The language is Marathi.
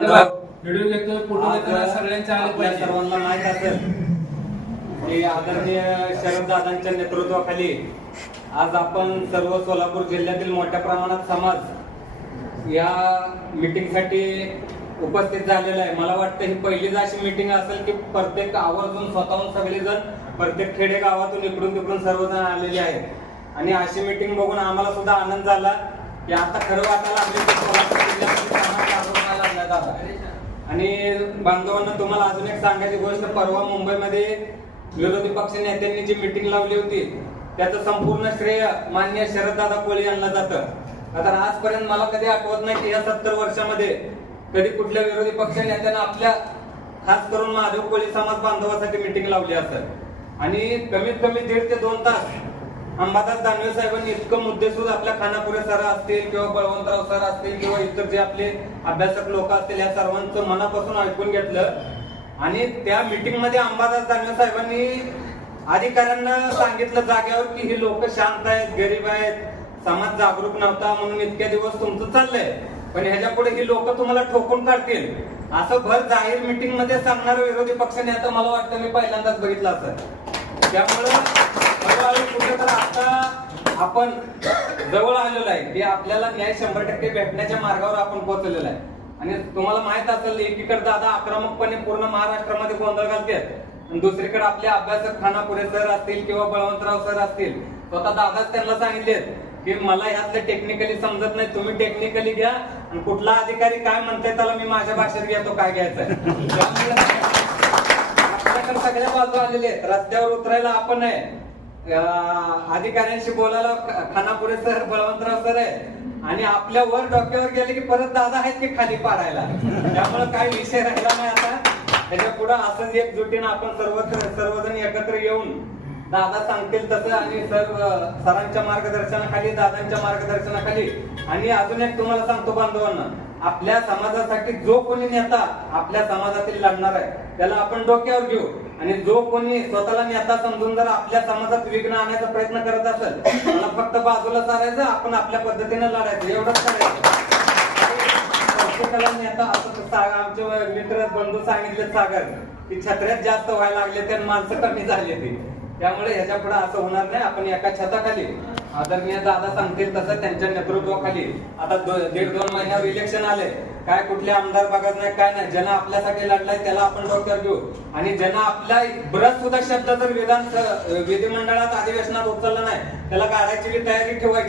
व्हिडिओ घेतोय फोटो घेतोय सगळ्यांचे आले आपल्या पाहिजे. सर्वांना माहीत असेल की आदरणीय शरददादांच्या नेतृत्वाखाली आज आपण सर्व सोलापूर जिल्ह्यातील मोठ्या प्रमाणात समाज या मीटिंगसाठी उपस्थित झालेला आहे. मला वाटतं ही पहिलीच अशी मीटिंग असेल की प्रत्येक आवर्जून स्वतःहून सगळेजण प्रत्येक खेडे गावातून इकडून तिकडून सर्वजण आलेले आहेत. आणि अशी मीटिंग बघून आम्हाला सुद्धा आनंद झाला की आता खरं वाटायला लागले की आता. आणि बांधवांना तुम्हाला अजून एक सांगायची गोष्ट परवा मुंबईमध्ये विरोधी पक्ष नेत्यांनी जी मिटिंग लावली होती त्याचं संपूर्ण श्रेय मान्य शरददादा कोळी यांना जातं आता आजपर्यंत मला कधी आठवत नाही की या सत्तर वर्षामध्ये कधी कुठल्या विरोधी पक्ष नेत्यानं आपल्या खास करून महादेव कोळी समाज बांधवासाठी मिटिंग लावली असेल आणि कमीत कमी दीड ते दोन तास अंबादास दानवे साहेबांनी इतकं मुद्देसूद आपल्या खानापुरे सर असतील किंवा बळवंतराव सर असतील किंवा इतर जे आपले अभ्यासक लोक असतील या सर्वांचं मनापासून ऐकून घेतलं. आणि त्या मीटिंगमध्ये अंबादास दानवे साहेबांनी अधिकाऱ्यांना सांगितलं जाग्यावर की ही लोक शांत आहेत गरीब आहेत समाज जागरूक नव्हता म्हणून इतक्या दिवस तुमचं चाललंय. पण ह्याच्या पुढे ही लोक तुम्हाला ठोकून काढतील. असं भर जाहीर मीटिंगमध्ये सांगणार विरोधी पक्ष नेता मला वाटतं मी पहिल्यांदाच बघितलं असं. त्यामुळं हळूहळू कुठेतरी आता आपण जवळ आलेलो आहे. की आपल्याला न्याय शंभर टक्के भेटण्याच्या मार्गावर आपण पोहोचलेलो आहे. आणि तुम्हाला माहीत असेल एकीकडे दादा आक्रमकपणे पूर्ण महाराष्ट्रामध्ये गोंधळ घालतात. दुसरीकडे आपले अभ्यासक खानापुरे सर असतील किंवा बळवंतराव सर असतील. स्वतः दादाच त्यांना सांगितलेत की मला ह्यातलं टेक्निकली समजत नाही तुम्ही टेक्निकली घ्या. आणि कुठला अधिकारी काय म्हणताय त्याला मी माझ्या भाषेत घेतो काय घ्यायचं त्यामुळे आपल्याकडे सगळ्या बाजू आलेले आहेत. रस्त्यावर उतरायला आपण आहे अधिकाऱ्यांशी बोलायला खानापुरे सर बलवंतराव सर आहे आणि आपल्या वर डोक्यावर गेले की परत दादा आहेत की खाली पाडायला. त्यामुळे काही विषय राहिला नाही आता. त्याच्या पुढे असंच एकजुटीनं आपण सर्वत्र सर्वजण एकत्र येऊन दादा सांगतील तसं आणि सर सरांच्या मार्गदर्शनाखाली दादांच्या मार्गदर्शनाखाली. आणि अजून एक तुम्हाला सांगतो बांधवांना आपल्या समाजासाठी जो कोणी नेता आपल्या समाजातील लढणार आहे त्याला आपण डोक्यावर घेऊ. आणि जो कोणी स्वतःला नेता समजून जर आपल्या समाजात विघ्न आणण्याचा प्रयत्न करत असेल त्याला फक्त बाजूला सारायचं आपण आपल्या पद्धतीने लढायचं. एवढंच करायचं. नेता असं आमचे मित्र बंधू सांगितले सागर की छत्र्यात जास्त व्हायला लागले त्या माणसं कमी झाली ती त्यामुळे ह्याच्या पुढे असं होणार नाही. आपण एका छताखाली आदरणीय दादा सांगतील तसं त्यांच्या नेतृत्वाखाली. आता दीड दोन महिन्यावर इलेक्शन आले. काय कुठले आमदार बघत नाही काय नाही. ज्यांना आपल्यासाठी लढलाय त्याला आपण डॉक्टर घेऊ. आणि ज्यांना आपल्या बरंच सुद्धा शब्द जर विधान विधिमंडळात अधिवेशनात उचलला नाही त्याला काढायची तयारी ठेवायची